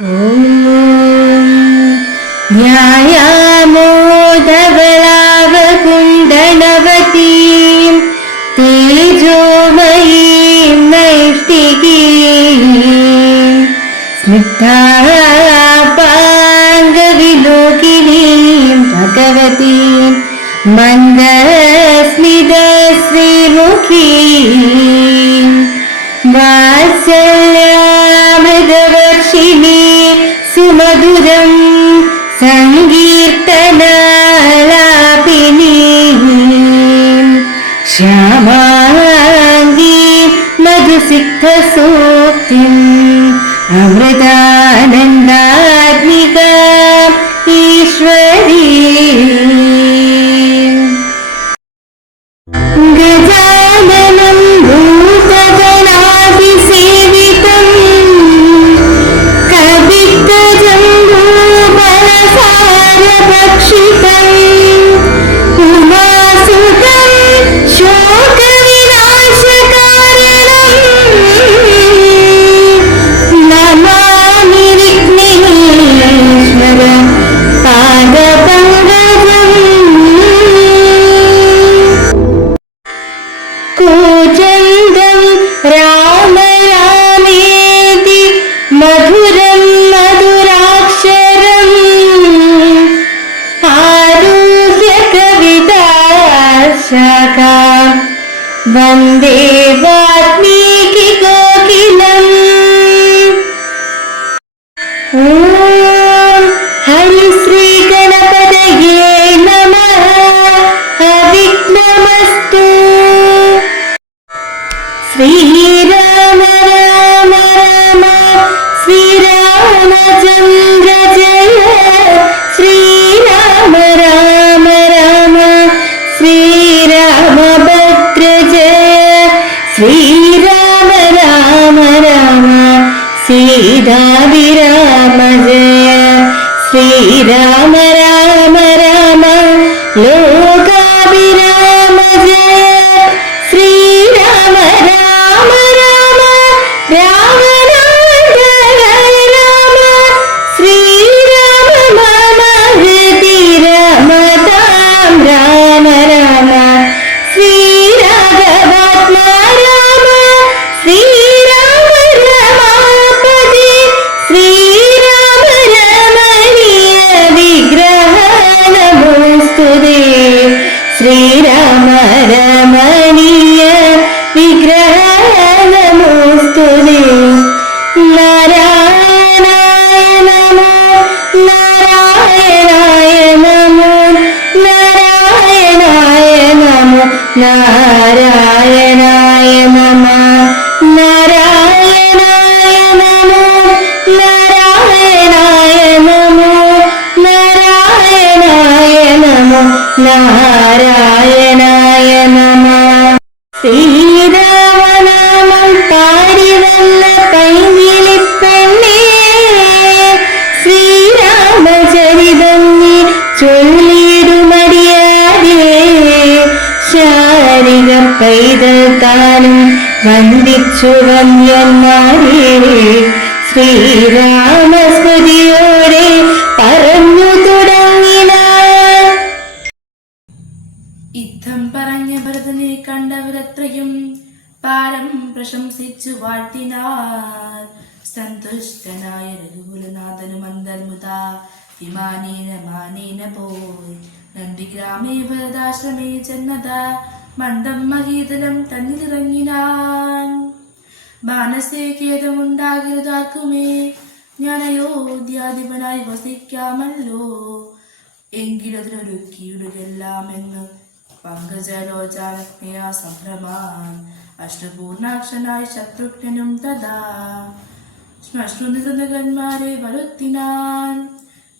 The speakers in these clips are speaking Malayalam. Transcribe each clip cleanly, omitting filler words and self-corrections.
ഓം ധ്യായാമോദവളാവകുണ്ടനവതീം തേജോമയീം നൈഷ്ഠികീം സ്നിഗ്ധാപാംഗവിലോകിനീം ഭഗവതീം മന്ദസ്മിതശ്രീമുഖീം വാത്സല്യാമൃതവർഷിണീ സുമധുരം സങ്കീർത്തനാലാപിനീം ശ്യാമാംഗീം മധുസിക്തസൂക്തിം അമൃതാനന്ദാത്മികാം ഈശ്വരീം ഗജാനനം ഭൂതഗണാതിസേവിതം കവിത്തജംബൂഫലസാരഭക്ഷിതം ഉമാസുതം ശോകവിനാശകാരണം നമാമി വിഘ്നേശ്വര പാദപങ്കജം കൂജന്തം രാമ രാമേതി മധുരം മധുരാക്ഷരം ആരുഹ്യ കവിതാശാഖാം വന്ദേ വാൽമീകി കോകിലം. ഓം ഹരിശ്രീ ഗണപതയേ നമഃ. അവിഘ്നമസ്തു. ശ്രീരാമ രാമ രാമ ശ്രീരാമചന്ദ്ര ജയ. ശ്രീരാമ രാമ രാമ ശ്രീരാമഭദ്ര ജയ. ശ്രീരാമ രാമ രാമ സീതാഭിരാമ ജയ. ശ്രീരാമ രാമ രാമ ലോകാഭിരാമ ജയ. ശ്രീരാമ രാമ രാമ രാമനാഥ രാമ. ശ്രീരാമ മമ ഹൃദി രമതാം രാമ രാമ. ശ്രീരാഘവാത്മാ രാമ. ശ്രീരാമ രമാപതി. ശ്രീരാമ രമണീയ വിഗ്രഹ നമോസ്തുതേ. ശ്രീരാമ രമണീയ വിഗ്രഹ നമോസ്തുതേ. നാരായണായ നമോ നാരായണായ നമോ നാരായണായ നമോ നാരായണായ നമഃ. നാരായണായ നമോ നാരായണായ നമോ നാരായണായ നമോ നാരായണായ നമഃ. ശ്രീരാമനാമം പാടി വന്ന പൈങ്കിളിപ്പെണ്ണേ, ശ്രീരാമചരിതം നീ ചൊല്ലിടുമടിയാതെ. ശാരിക പൈതൽ താനും വന്ദിച്ചു വന്യന്മാരെ ശ്രീരാമസ്മൃതിയോടെ പറഞ്ഞു തുടങ്ങിന. യുദ്ധം പറഞ്ഞ ഭരതനെ കണ്ടവരത്രയും പാരം പ്രശംസിച്ചു വാഴ്ത്തിനാർ. സന്തുഷ്ടനായ രഘുകുലനാഥനും അന്തർമുത വിമാനേന മാനേന പോയി നന്ദിഗ്രാമേ ഭരതാശ്രമേ ചെന്നത മന്ദം മഹീതലം തന്നിലിറങ്ങിനാൻ. മാനസേ ഖേദമുണ്ടാകരുതാർക്കുമേ, ഞാൻ അയോധ്യാധിപനായി വസിക്കാമല്ലോ. എങ്കിലതിനൊരുക്കിയിടുകെല്ലാമെന്ന് പങ്കജലോചാനജ്ഞയാ സംഭ്രമാൻ അഷ്ടപൂർണാക്ഷനായ ശത്രുഘ്നനും തഥാ ശ്മശ്രുനിതന്മാരെ വരുത്തിനാൻ.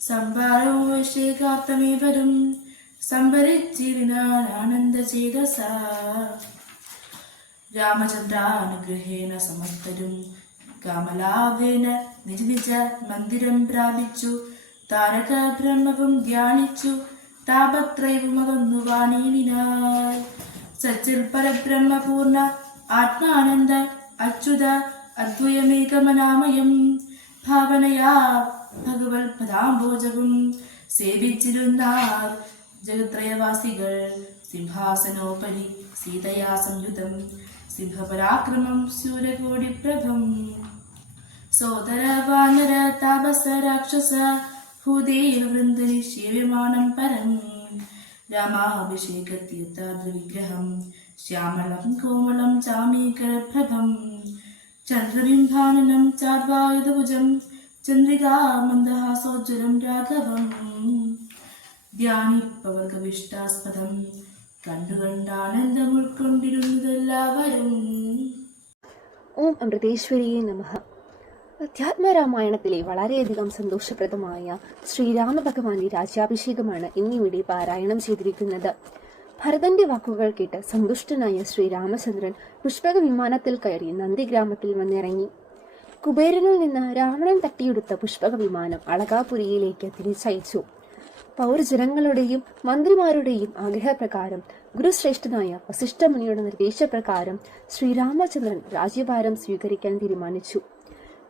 സംഭാരവും വൈശേഖാർത്ഥമേവരും സംഭരിച്ചിരുന്നാൻ ആനന്ദചേതസ. രാമചന്ദ്രാനുഗ്രഹേണ സമസ്തരും കാമലാഭേന നിജ നിജ മന്ദിരം പ്രാപിച്ചു. താരക ബ്രഹ്മവും ധ്യാനിച്ചു താപത്രയവും അകന്നു വാണീടിനാൾ. സച്ചിൽ പരബ്രഹ്മപൂർണ ആത്മാനന്ദ അച്യുത അദ്വയമേകമനാമയം ഭാവനയാ ഭഗവത് പദാംബോജവും സേവിച്ചിരുന്ന ജഗത്രയവാസികൾ. സിംഹാസനോപരി സീതയാ സംയുതം സിംഹപരാക്രമം ശൂരകോടിപ്രഭം. സോദര വാനര താപസ രാക്ഷസ ഭൂദേവ വൃന്ദനി ശേവ്യമാണം പരം. രാമാഭിഷേക തീർത്ഥാദ്രവിഗ്രഹം ശ്യാമളം കോമളം ചാമീകരപ്രഭം. ചന്ദ്രബിംബാനനം ചാർവായുധഭുജം ചന്ദ്രികാ മന്ദഹാസോജ്വലം രാഘവം. ധ്യാനിപ്പവർഗവിഷ്ടാസ്പദം കണ്ടുകണ്ടാനന്ദം ഉൾക്കൊണ്ടിരുന്നതെല്ലാവരും. ഓം അമൃതേശ്വരിയെ നമഃ. അധ്യാത്മരാമായണത്തിലെ വളരെയധികം സന്തോഷപ്രദമായ ശ്രീരാമഭഗവാന്റെ രാജ്യാഭിഷേകമാണ് ഇന്നിവിടെ പാരായണം ചെയ്തിരിക്കുന്നത്. ഭരതന്റെ വാക്കുകൾ കേട്ട് സന്തുഷ്ടനായ ശ്രീരാമചന്ദ്രൻ പുഷ്പക വിമാനത്തിൽ കയറി നന്ദിഗ്രാമത്തിൽ വന്നിറങ്ങി. കുബേരനിൽ നിന്ന് രാവണൻ തട്ടിയെടുത്ത പുഷ്പക വിമാനം അളകാപുരിയിലേക്ക് തിരിച്ചയച്ചു. പൗരജനങ്ങളുടെയും മന്ത്രിമാരുടെയും ആഗ്രഹപ്രകാരം ഗുരുശ്രേഷ്ഠനായ വസിഷ്ഠമുനിയുടെ നിർദ്ദേശപ്രകാരം ശ്രീരാമചന്ദ്രൻ രാജ്യഭാരം സ്വീകരിക്കാൻ തീരുമാനിച്ചു.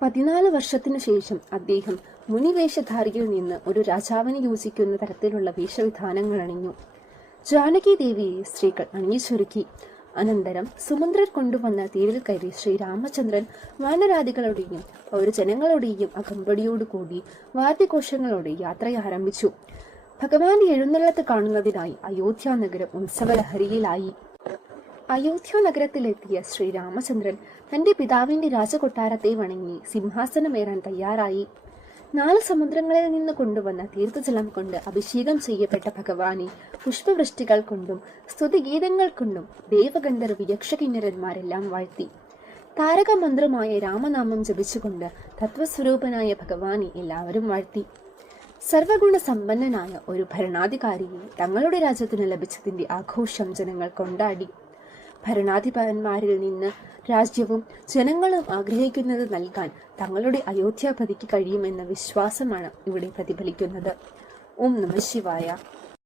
14 വർഷത്തിനു ശേഷം അദ്ദേഹം മുനിവേഷധാരിയിൽ നിന്ന് ഒരു രാജാവിന് യോജിക്കുന്ന തരത്തിലുള്ള വേഷവിധാനങ്ങൾ അണിഞ്ഞു. ജാനകി ദേവിയെ സ്ത്രീകൾ അണിയിച്ചൊരുക്കി. അനന്തരം സുമന്ത്രർ കൊണ്ടുവന്ന തേരിൽ കയറി ശ്രീരാമചന്ദ്രൻ വാനരാദികളുടെയും പൗരജനങ്ങളുടെയും അകമ്പടിയോടുകൂടി വാദ്യഘോഷങ്ങളോടെ യാത്ര ആരംഭിച്ചു. ഭഗവാന്റെ എഴുന്നള്ളത്ത് കാണുന്നതിനായി അയോധ്യ നഗരം ഉത്സവലഹരിയിലായി. അയോധ്യ നഗരത്തിലെത്തിയ ശ്രീരാമചന്ദ്രൻ തന്റെ പിതാവിന്റെ രാജകൊട്ടാരത്തെ വണങ്ങി സിംഹാസനമേറാൻ തയ്യാറായി. 4 സമുദ്രങ്ങളിൽ നിന്ന് കൊണ്ടുവന്ന തീർത്ഥജലം കൊണ്ട് അഭിഷേകം ചെയ്യപ്പെട്ട ഭഗവാനെ പുഷ്പവൃഷ്ടികൾ കൊണ്ടും സ്തുതിഗീതങ്ങൾ കൊണ്ടും ദേവഗന്ധർവ യക്ഷകിന്നരന്മാരെല്ലാം വാഴ്ത്തി. താരകമന്ത്രമായ രാമനാമം ജപിച്ചുകൊണ്ട് തത്വസ്വരൂപനായ ഭഗവാനെ എല്ലാവരും വാഴ്ത്തി. സർവഗുണ സമ്പന്നനായ ഒരു ഭരണാധികാരിയെ തങ്ങളുടെ രാജ്യത്തിന് ലഭിച്ചതിന്റെ ആഘോഷം ജനങ്ങൾ കൊണ്ടാടി. ഭരണാധിപന്മാരിൽ നിന്ന് രാജ്യവും ജനങ്ങളും ആഗ്രഹിക്കുന്നത് നൽകാൻ തങ്ങളുടെ അയോധ്യാപതിക്ക് കഴിയുമെന്ന വിശ്വാസമാണ് ഇവിടെ പ്രതിഫലിക്കുന്നത്. ഓം നമഃ ശിവായ.